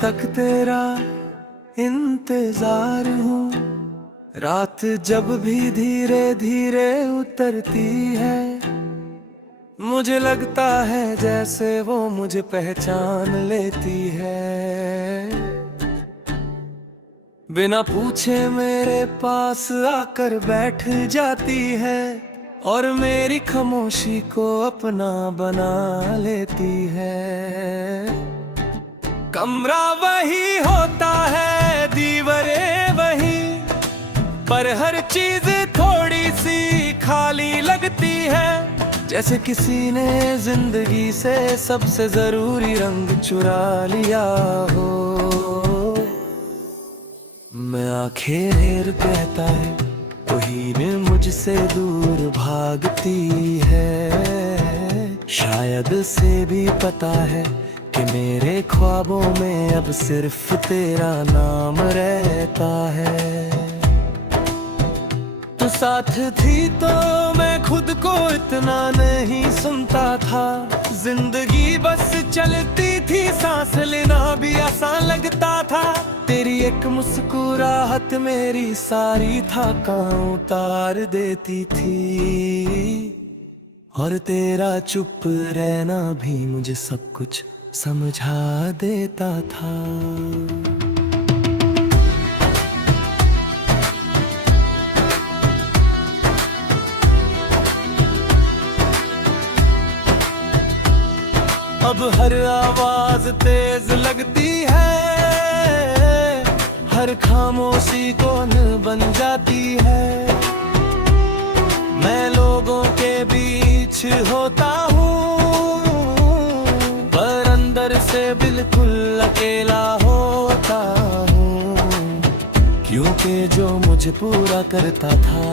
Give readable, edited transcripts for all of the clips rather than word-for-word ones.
तक तेरा इंतजार हूँ। रात जब भी धीरे धीरे उतरती है, मुझे लगता है जैसे वो मुझे पहचान लेती है। बिना पूछे मेरे पास आकर बैठ जाती है और मेरी खामोशी को अपना बना लेती है। कमरा वही होता है, दीवारें वही, पर हर चीज थोड़ी सी खाली लगती है। जैसे किसी ने जिंदगी से सबसे जरूरी रंग चुरा लिया हो। मैं आंखें ढेर कहता है तो हीर मुझसे दूर भागती है। शायद से भी पता है कि मेरे ख्वाबों में अब सिर्फ तेरा नाम रहता है। तू साथ थी तो मैं खुद को इतना नहीं सुनता था। जिंदगी बस चलती थी, सांस लेना भी आसान लगता था। तेरी एक मुस्कुराहट मेरी सारी थकान उतार देती थी, और तेरा चुप रहना भी मुझे सब कुछ समझा देता था। अब हर आवाज तेज लगती है, हर खामोशी कौन बन जाती है। मैं लोगों के बीच होता हूँ, पर अंदर से बिल्कुल अकेला होता हूँ। क्योंकि जो मुझे पूरा करता था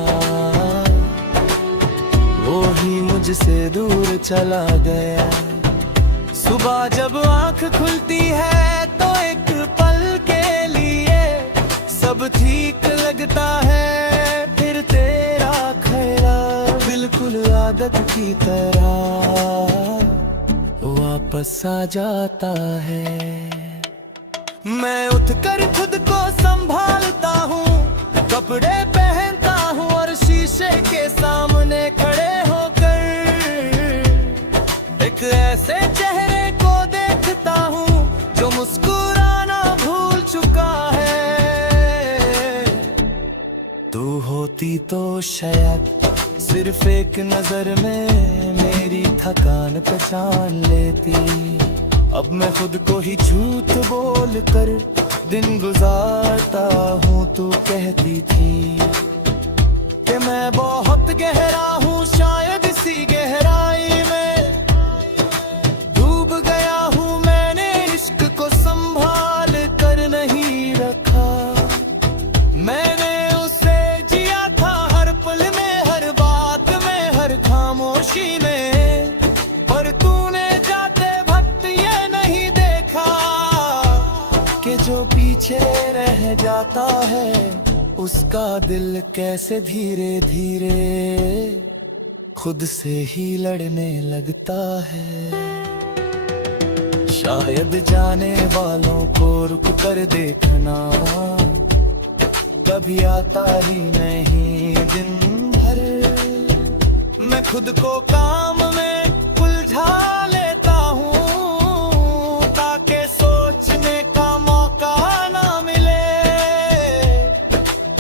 वो ही मुझसे दूर चला गया। सुबह जब आंख खुलती है तो एक पल के लिए सब ठीक लगता है। फिर तेरा ख्याल बिल्कुल आदत की तरह वापस आ जाता है। मैं उठकर खुद को संभालता हूँ, कपड़े पहनता हूँ और शीशे के सामने खड़े होकर एक ऐसे चेहरे जो मुस्कुराना भूल चुका है। तू होती तो शायद सिर्फ एक नजर में मेरी थकान पहचान लेती। अब मैं खुद को ही झूठ बोल कर दिन गुजारता हूँ। तू कहती थी कि मैं बहुत गहरा हूँ, शायद इसी गहराई में पर तूने जाते वक्त ये नहीं देखा कि जो पीछे रह जाता है उसका दिल कैसे धीरे धीरे खुद से ही लड़ने लगता है। शायद जाने वालों को रुक कर देखना कभी आता ही नहीं दिन भर। मैं खुद को काम में उलझा लेता हूँ ताकि सोचने का मौका ना मिले।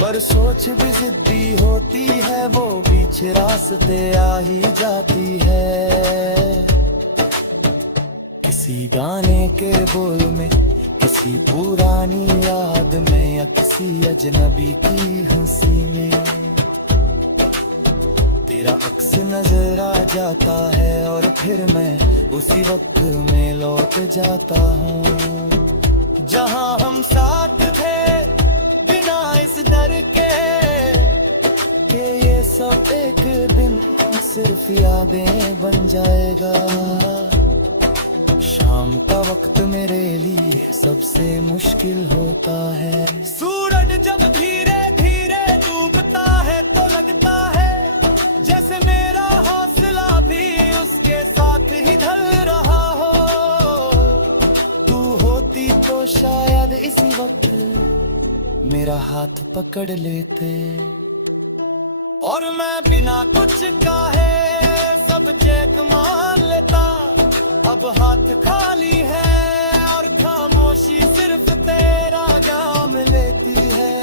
पर सोच भी जिद्दी होती है, वो बीच रास्ते आ ही जाती है। किसी गाने के बोल में, किसी पुरानी याद में, या किसी अजनबी की हंसी में तेरा अक्स नजर आ जाता है और फिर मैं उसी वक्त में लौट जाता हूँ जहाँ हम साथ थे, बिना इस डर के ये सब एक दिन सिर्फ यादें बन जाएगा। शाम का वक्त मेरे लिए सबसे मुश्किल होता है। सूरज जब धीरे धीरे डूबता है तो लगता है जैसे मेरा हौसला भी उसके साथ ही ढल रहा हो। तू होती तो शायद मेरा हाथ पकड़ लेते और मैं बिना कुछ कहे सब जेब मान लेता। अब हाथ खाली है और खामोशी सिर्फ तेरा जाम लेती है।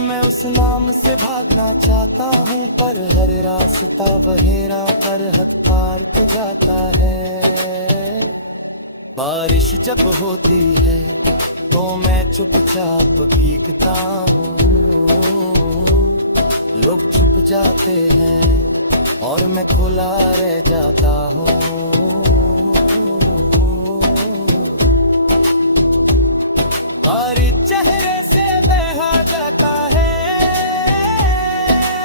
मैं उस नाम से भागना चाहता हूँ पर हर रास्ता बहेरा पर हद पार के जाता है। बारिश जब होती है तो मैं चुपचाप भीगता हूँ, लोग छुप जाते हैं और मैं खुला रह जाता हूँ। बारिश चेहरे से बह जाता है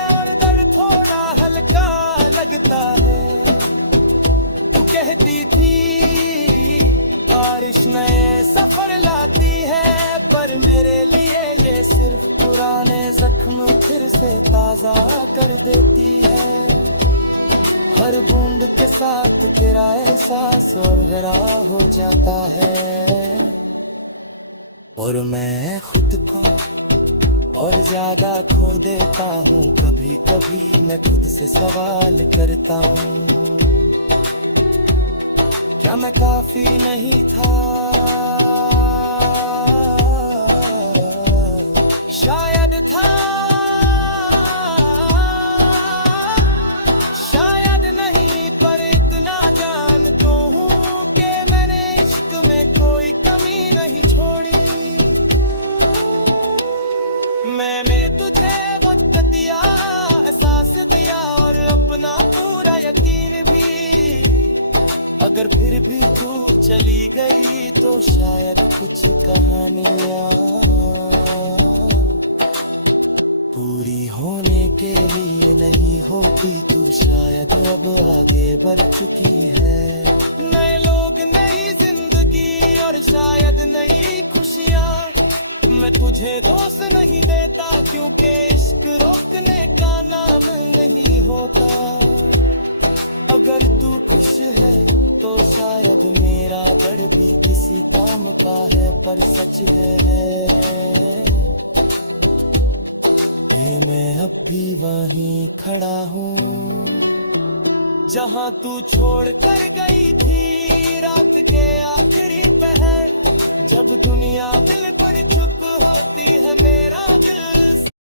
और दर्द थोड़ा हल्का लगता है। तू कहती थी बारिश नए सफर लाती है पर मेरे लिए ये सिर्फ पुराने जख्म फिर से ताजा कर देती है। हर बूंद के साथ तेरा एहसास और गहरा हो जाता है और मैं खुद को और ज्यादा खो देता हूँ। कभी कभी मैं खुद से सवाल करता हूँ क्या मैं काफी नहीं था। शायद था, शायद नहीं पर इतना जान तो हूँ कि मैंने इश्क में कोई कमी नहीं छोड़ी। मैंने तुझे वक्त दिया, एहसास दिया और अपना पूरा यकीन भी। अगर फिर भी तू चली गई तो शायद कुछ कहानियाँ पूरी होने के लिए नहीं होती। तू शायद अब आगे बढ़ चुकी है। नए लोग, नई जिंदगी और शायद नई खुशियाँ। मैं तुझे दोष नहीं देता क्योंकि इश्क रोकने का नाम नहीं होता। अगर तू खुश है तो शायद मेरा दर्द भी किसी काम का है पर सच है मैं अब भी वहीं खड़ा हूँ जहाँ तू छोड़ कर गई थी रात के आखिरी पहर। जब दुनिया बिल्कुल चुप होती है मेरा दिल